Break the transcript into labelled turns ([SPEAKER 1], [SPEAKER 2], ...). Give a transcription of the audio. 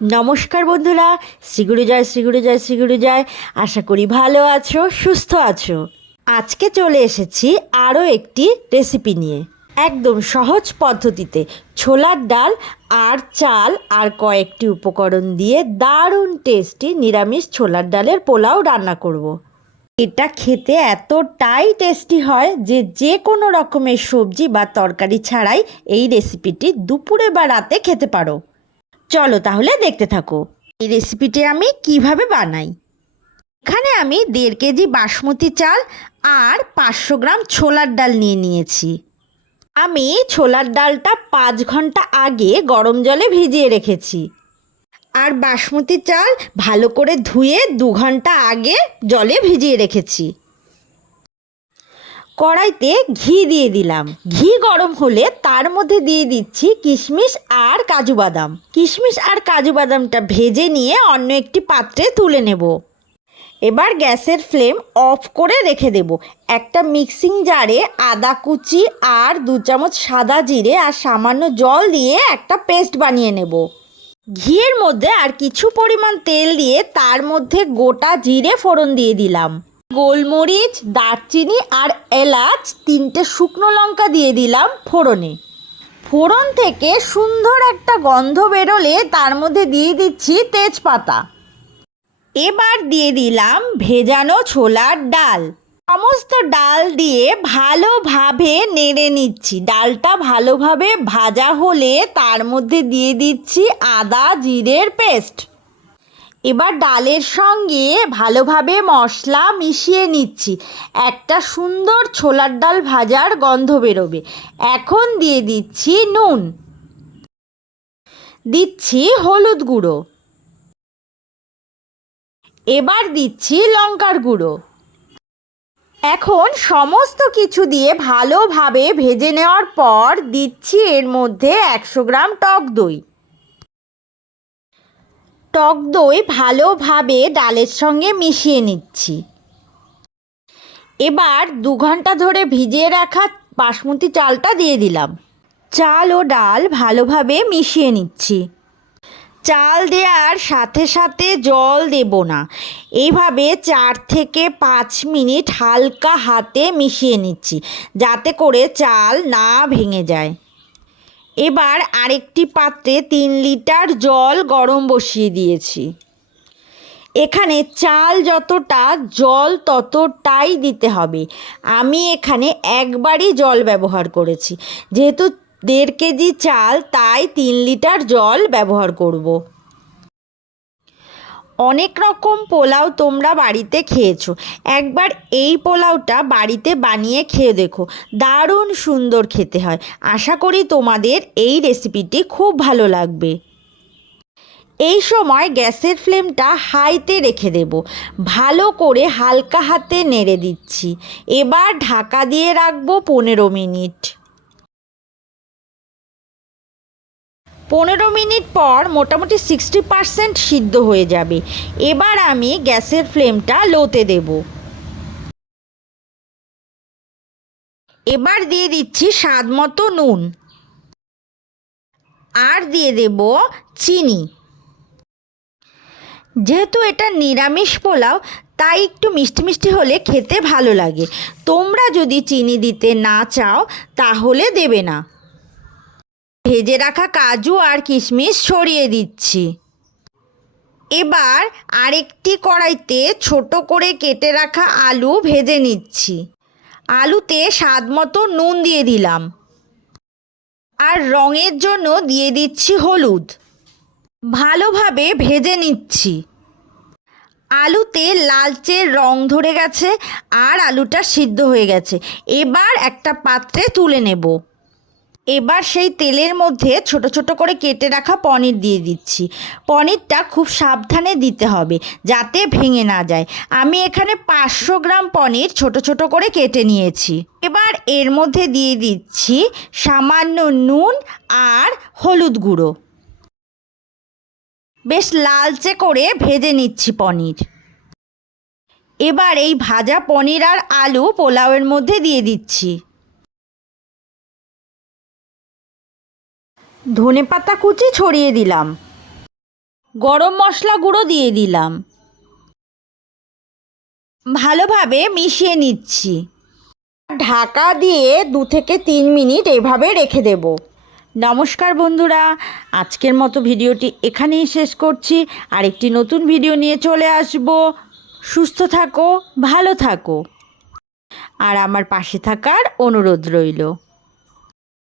[SPEAKER 1] নমস্কার বন্ধুরা শ্রীগুরু জয় শ্রীগুরু জয় শ্রীগুরু জয়। আশা করি ভালো আছো, সুস্থ আছো। আজকে চলে এসেছি আরও একটি রেসিপি নিয়ে। একদম সহজ পদ্ধতিতে ছোলার ডাল আর চাল আর কয়েকটি উপকরণ দিয়ে দারুণ টেস্টি নিরামিষ ছোলার ডালের পোলাও রান্না করব। এটা খেতে এতটাই টেস্টি হয় যে যে কোনো রকমের সবজি বা তরকারি ছাড়াই এই রেসিপিটি দুপুরে বা রাতে খেতে পারো। চলো তাহলে দেখতে থাকো। এই রেসিপিটি আমি কীভাবে বানাই? এখানে আমি দেড় কেজি বাসমতি চাল আর পাঁচশো গ্রাম ছোলার ডাল নিয়ে নিয়েছি। আমি ছোলার ডালটা পাঁচ ঘণ্টা আগে গরম জলে ভিজিয়ে রেখেছি। আর বাসমতি চাল ভালো করে ধুয়ে দু ঘণ্টা আগে জলে ভিজিয়ে রেখেছি। কড়াইতে ঘি দিয়ে দিলাম। ঘি গরম হলে তার মধ্যে দিয়ে দিচ্ছি কিশমিশ আর কাজু বাদাম। কিশমিশ আর কাজু বাদামটা ভেজে নিয়ে অন্য একটি পাত্রে তুলে নেব। এবার গ্যাসের ফ্লেম অফ করে রেখে দেব। একটা মিক্সিং জারে আদা কুচি আর দু চামচ সাদা জিরে আর সামান্য জল দিয়ে একটা পেস্ট বানিয়ে নেব। ঘিয়ের মধ্যে আর কিছু পরিমাণ তেল দিয়ে তার মধ্যে গোটা জিরে ফোড়ন দিয়ে দিলাম। গোলমরিচ, দারচিনি আর এলাচ তিনটে শুকনো লঙ্কা দিয়ে দিলাম ফোড়নে। ফোড়ন থেকে সুন্দর একটা গন্ধ বেরোলে তার মধ্যে দিয়ে দিচ্ছি তেজপাতা। এবার দিয়ে দিলাম ভেজানো ছোলার ডাল। সমস্ত ডাল দিয়ে ভালোভাবে নেড়ে নিচ্ছি। ডালটা ভালোভাবে ভাজা হলে তার মধ্যে দিয়ে দিচ্ছি আদা, জিরের পেস্ট। এবার ডালের সঙ্গে ভালোভাবে মশলা মিশিয়ে নিচ্ছি। একটা সুন্দর ছোলার ডাল ভাজার গন্ধ বেরোবে। এখন দিয়ে দিচ্ছি নুন। দিচ্ছি হলুদ গুঁড়ো। এবার দিচ্ছি লঙ্কার গুঁড়ো। এখন সমস্ত কিছু দিয়ে ভালোভাবে ভেজে নেওয়ার পর দিচ্ছি এর মধ্যে একশো গ্রাম টক দই। টক দই ভালোভাবে ডালের সঙ্গে মিশিয়ে নিচ্ছি। এবার দু ঘণ্টা ধরে ভিজিয়ে রাখা বাসমতি চালটা দিয়ে দিলাম। চাল ও ডাল ভালোভাবে মিশিয়ে নিচ্ছি। চাল দেওয়ার সাথে সাথে জল দেব না। এইভাবে চার থেকে পাঁচ মিনিট হালকা হাতে মিশিয়ে নিচ্ছি, যাতে করে চাল না ভেঙে যায়। এবার আরেকটি পাত্রে তিন লিটার জল গরম বসিয়ে দিয়েছি। এখানে চাল যতটা জল ততটাই দিতে হবে। আমি এখানে একবারই জল ব্যবহার করেছি। যেহেতু দেড় কেজি চাল, তাই তিন লিটার জল ব্যবহার করব। অনেক রকম পোলাও তোমরা বাড়িতে খেয়েছো। একবার এই পোলাওটা বাড়িতে বানিয়ে খেয়ে দেখো। দারুণ সুন্দর খেতে হয়। আশা করি তোমাদের এই রেসিপিটি খুব ভালো লাগবে। এই সময় গ্যাসের ফ্লেমটা হাইতে রেখে দেব। ভালো করে হালকা হাতে নেড়ে দিচ্ছি। এবার ঢাকা দিয়ে রাখব পনেরো মিনিট। পনেরো মিনিট পর মোটামুটি সিক্সটি পারসেন্ট সিদ্ধ হয়ে যাবে। এবার আমি গ্যাসের ফ্লেমটা লোতে দেব। এবার দিয়ে দিচ্ছি স্বাদ মতো নুন। আর দিয়ে দেব চিনি। যেহেতু এটা নিরামিষ পোলাও, তাই একটু মিষ্টি মিষ্টি হলে খেতে ভালো লাগে। তোমরা যদি চিনি দিতে না চাও, তাহলে দেবে না। ভেজে রাখা কাজু আর কিশমিশ ছড়িয়ে দিচ্ছি। এবার আরেকটি কড়াইতে ছোট করে কেটে রাখা আলু ভেজে নিচ্ছি। আলুতে স্বাদ মতো নুন দিয়ে দিলাম। আর রঙের জন্য দিয়ে দিচ্ছি হলুদ। ভালোভাবে ভেজে নিচ্ছি। আলুতে লালচে রং ধরে গেছে আর আলুটা সিদ্ধ হয়ে গেছে। এবার একটা পাত্রে তুলে নেব। এবার সেই তেলের মধ্যে ছোট ছোট করে কেটে রাখা পনির দিয়ে দিচ্ছি। পনিরটা খুব সাবধানে দিতে হবে যাতে ভেঙে না যায়। আমি এখানে পাঁচশো গ্রাম পনির ছোট ছোট করে কেটে নিয়েছি। এবার এর মধ্যে দিয়ে দিচ্ছি সামান্য নুন আর হলুদ গুঁড়ো। বেশ লালচে করে ভেজে নিচ্ছি পনির। এবার এই ভাজা পনির আর আলু পোলাওয়ের মধ্যে দিয়ে দিচ্ছি। ধনে পাতা কুচি ছড়িয়ে দিলাম। গরম মশলা গুঁড়ো দিয়ে দিলাম। ভালোভাবে মিশিয়ে নিচ্ছি। ঢাকা দিয়ে দু থেকে তিন মিনিট এভাবে রেখে দেব। নমস্কার বন্ধুরা, আজকের মতো ভিডিওটি এখানেই শেষ করছি। আর একটি নতুন ভিডিও নিয়ে চলে আসব। সুস্থ থাকো, ভালো থাকো। আর আমার পাশে থাকার অনুরোধ রইল।